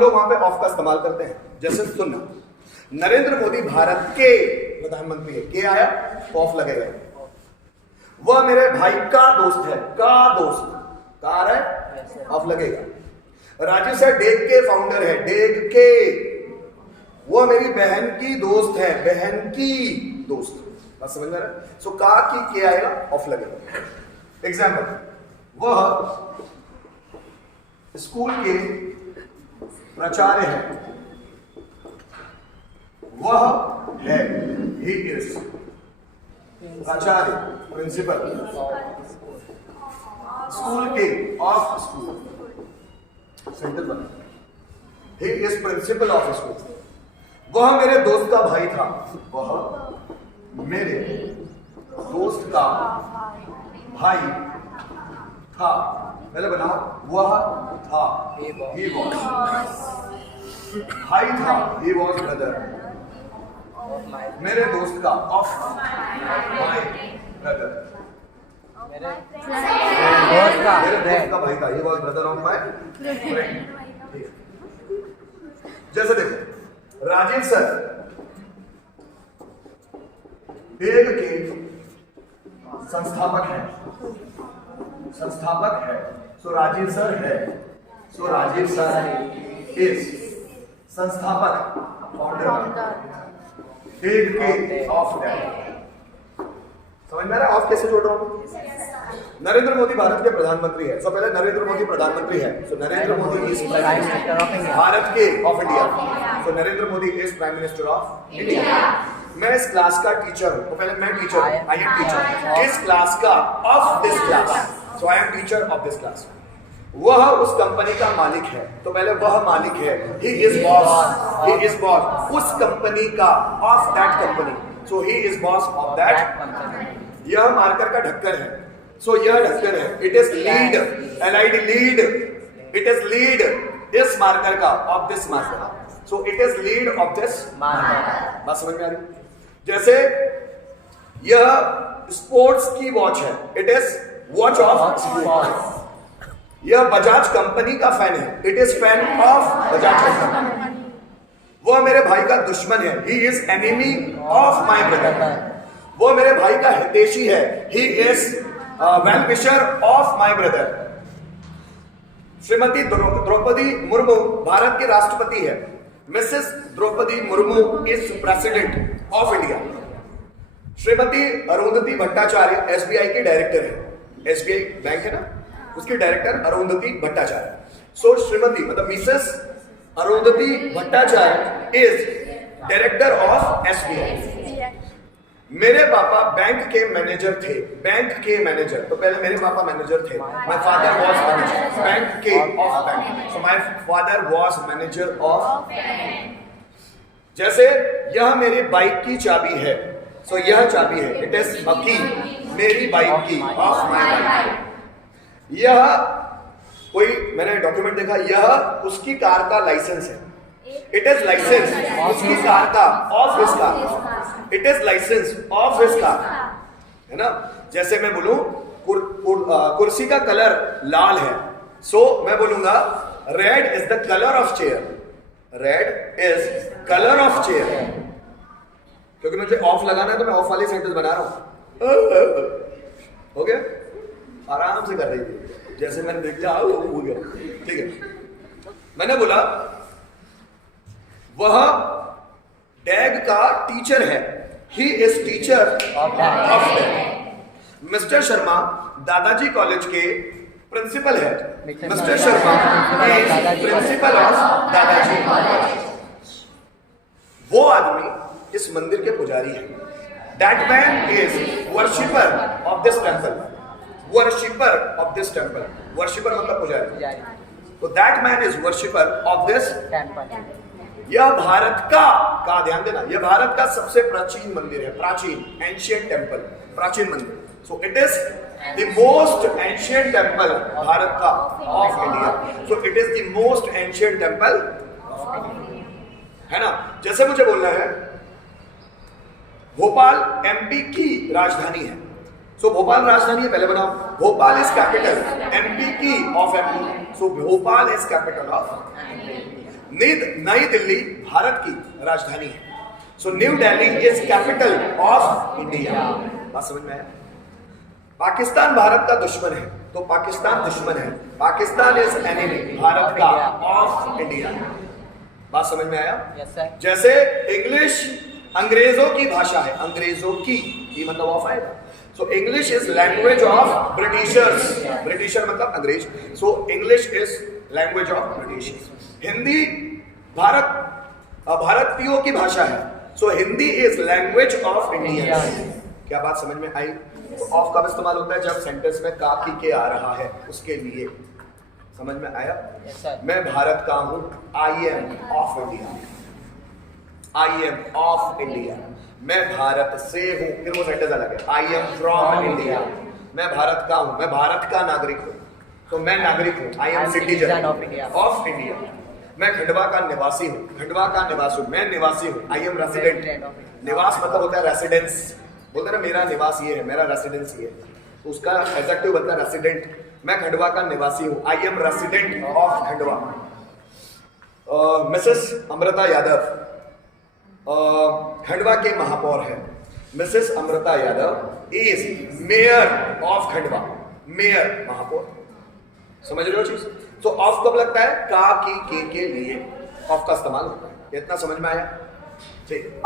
लोग वहां पे ऑफ का इस्तेमाल करते हैं। जैसे सुनना, नरेंद्र मोदी भारत के प्रधानमंत्री है, के आया ऑफ लगेगा। वह मेरे भाई का दोस्त है, का दोस्त, का आ रहा है ऑफ लगेगा। राजीव सर डेग के फाउंडर है, डेग के। वह मेरी बहन की दोस्त है, बहन की दोस्त। बात समझ में आ रहा है? सो का की के आएगा ऑफ लगेगा। एग्जाम्पल, वह स्कूल के प्राचार्य है, वह है, ही इज प्राचार्य, प्रिंसिपल स्कूल के, ऑफ स्कूल सेंटर बना, he is principle of school. वह मेरे दोस्त का भाई था, वह मेरे दोस्त का भाई था। पहले बनाओ, वह था, he was, भाई था, he was brother, मेरे दोस्त का, of my brother, मेरे दोस्त का भाई था, he was brother of my friend। जैसे देखो, राजीव सर डेग के संस्थापक है, संस्थापक है, सो राजीव सर है, सो राजीव सर इज संस्थापक, फाउंडर, डेग के ऑफ दैट। समझ में आ रहा है ऑफ कैसे जोड़ रहा हूं? नरेंद्र मोदी भारत के प्रधानमंत्री है, सो पहले नरेंद्र मोदी प्रधानमंत्री है, so Narendra Modi is prime minister Bharat के of India, so Narendra Modi is prime minister of India. मैं इस क्लास का टीचर हूं, तो पहले मैं टीचर, आई एम टीचर इस क्लास का, of this class, so I am teacher of this class. वह उस कंपनी का मालिक है, तो पहले वह मालिक है, he is boss, he is boss उस कंपनी का, of that company, so he is boss of that company. यह मार्कर का ढक्कन है, सो यह ढक्कन है, it is lead, allied lead, it is lead इस मार्कर का, of this marker, so it is lead of this marker. बात समझ में आ रही? जैसे यह स्पोर्ट्स की वॉच है, it is watch of sports. यह बजाज कंपनी का फैन है, it is fan of Bajaj company. वह मेरे भाई का दुश्मन है, he is enemy of my brother. वो मेरे भाई का हितैषी है, he is well wisher of my brother. Shrimati Draupadi Murmu Bharat की राष्ट्रपति है, Mrs Draupadi Murmu is president of India. Shrimati Arundhati Bhattacharya SBI की डायरेक्टर है, एसबीआई बैंक है ना, उसकी डायरेक्टर अरुंधति भट्टाचार्य। सो श्रीमती मतलब Mrs Arundhati Bhattacharya is director of SBI. मेरे पापा बैंक के मैनेजर थे, बैंक के मैनेजर, तो पहले मेरे पापा मैनेजर थे, my father was manager bank के, of bank, so my father was manager of bank. जैसे यह मेरी बाइक की चाबी है, सो यह चाबी है, इट इज अ की, मेरी बाइक की, ऑफ माय बाइक। यह कोई मैंने डॉक्यूमेंट देखा, यह उसकी कार का लाइसेंस है, इट इज लाइसेंस उसकी कार का, of his car, it is license of his car, है ना। जैसे मैं बोलूं कुर्सी का कलर लाल है, सो मैं बोलूंगा red is the colour of chair, red is colour of chair. क्योंकि मुझे ऑफ लगाना है तो मैं ऑफ वाली सेंटेंस बना रहा हूं। हो गया, आराम से कर रही थी, जैसे मैंने देख लिया हो गया, ठीक है। मैंने बोला वह डैग का टीचर है, he is teacher of डैग। Mister Sharma दादाजी कॉलेज के प्रिंसिपल है, mister Sharma is principle of दादाजी कॉलेज। वो आदमी इस मंदिर के पुजारी है, that man is worshipper of this temple, worshipper of this temple, worshipper मतलब पुजारी, तो that man is worshipper of this temple. यह भारत का ध्यान देना, यह भारत का सबसे प्राचीन मंदिर है, प्राचीन, एंशिएंट टेंपल, प्राचीन मंदिर, so it is the most ancient temple Bharat का, of India, so it is the most ancient temple, है ना। जैसे मुझे बोलना है भोपाल एमपी की राजधानी है, सो भोपाल राजधानी है, पहले बनाओ भोपाल इज कैपिटल, एमपी की of MP, so Bhopal is capital of. नई दिल्ली भारत की राजधानी है। So new Delhi is capital of India. बात समझ में आया? पाकिस्तान भारत का दुश्मन है, तो पाकिस्तान दुश्मन है, पाकिस्तान इज एनिमी भारत का ऑफ इंडिया। बात समझ में आया? Yes sir. जैसे इंग्लिश अंग्रेजों की भाषा है, अंग्रेजों की मतलब ऑफ आएगा। So English is language of Britishers, Britisher मतलब अंग्रेज। So English is language of Britishers. Hindi भारतीयों की भाषा है, so Hindi is language of Indians. क्या बात समझ में आई? तो ऑफ कब इस्तेमाल होता है? जब सेंटेंस में का की के आ रहा है, उसके लिए। समझ में आया? Yes sir. मैं भारत का हूं, I am of India, I am of India. मैं भारत से हूं, फिर वो सेंटेंस अलग है, आई एम फ्रॉम इंडिया। मैं भारत का हूं, मैं भारत का नागरिक हूं, तो मैं नागरिक हूं, I am citizen of India. मैं खंडवा का निवासी हूं, खंडवा का निवासी हूं, मैं निवासी हूं, आई एम रेसिडेंट। निवास मतलब होता है रेसिडेंस, बोलते ना मेरा निवास ये है, मेरा रेसिडेंस ये है, तो उसका एडजेक्टिव बनता है रेसिडेंट। मैं खंडवा का निवासी हूं, I am resident of Khandwa. Mrs Amrita Yadav Khandwa के महापौर है। Mrs Amrita Yadav is mayor of Khandwa, mayor महापौर। समझ रहे हो चीज? तो ऑफ कब लगता है? का की के लिए ऑफ का इस्तेमाल होता है। इतना समझ में आया? ठीक।